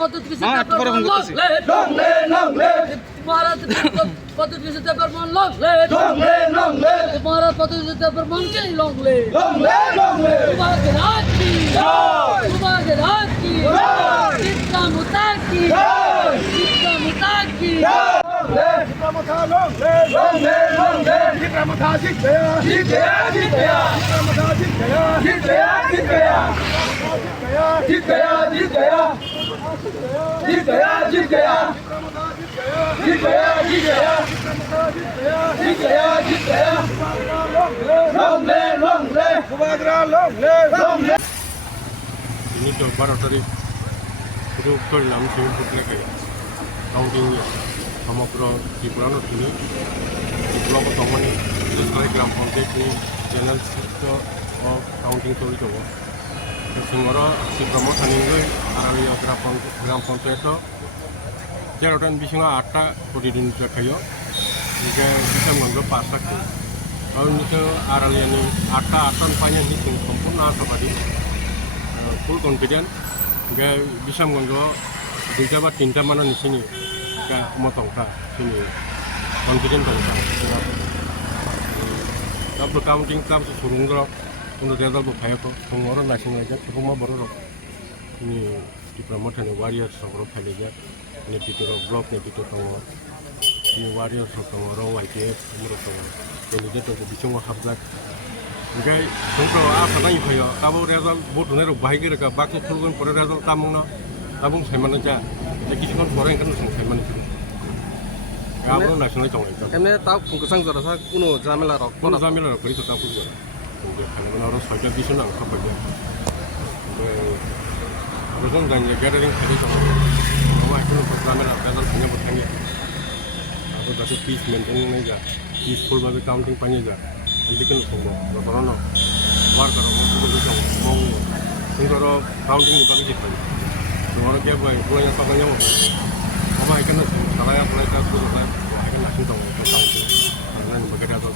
পদ্ধতি মহারাজ পদ্ধতি পেপার লংলে মহারাজ পদ্ধতি পেপার মনকে লংলে তোমাকে রাখি তোমাকে রাখি চিত্তা মুতাকি চিত্তা মুতাকি Ini to 12 tarik itu kelam sini putleke counting সমগ্র ত্রিপুরার তিনি ত্রিপুরা বর্তমানে দেশলাই গ্রাম panchayat general system of counting চলি যাব সিংহর ত্রিপুরা থানিলৈ আড়ালিয়া গ্রাম পঞ্চায়েত 13টান বিশিং 8টা প্রতিনিধিত্ব খাইও যে বিশামগঞ্জ 5টা খাই আৰু নিচে আড়ালিয়ানি 8টান পাইনে নিচে সম্পূর্ণ আশাবাদী ফুল কনফিডেন্ট যে বিশামগঞ্জ 2টা বা 3টা মানৰ নিচিনি মতংখা sini confident dongkha tab counting tab surung ro untuk dia tab kaya to sungoro nasing aja cuma baru ro ini di promote ni warriors sogro khale ja ni pitoro block ni pitoro tongo ni warriors sogro YTF muro to ni je to bichong hablat ngai sungro a sanai khayo tabo result vote ne ro bahige ka baki fulgon pore result tamung no tabung saimana ja kisikon pore kan sung saimana Kamu nasional congkak. Kami tahu pengkusang jara saya kuno jamela rok. Kuno jamela rok itu tahu pun jara. Karena orang soalnya di sana apa aja. Berusaha dan gathering hari congkak. Semua itu jamela pedal punya bertanya. Aku dah peace maintain aja. Peaceful bagi counting punya aja. Nanti kan semua. Kalau no war kalau mau itu congkak. Mau kalau counting itu bagi kita. Semua orang siapa yang punya soalnya mau. Apa ikan salah yang mulai jatuh, ikan langsung dong, karena yang bekerja tuh.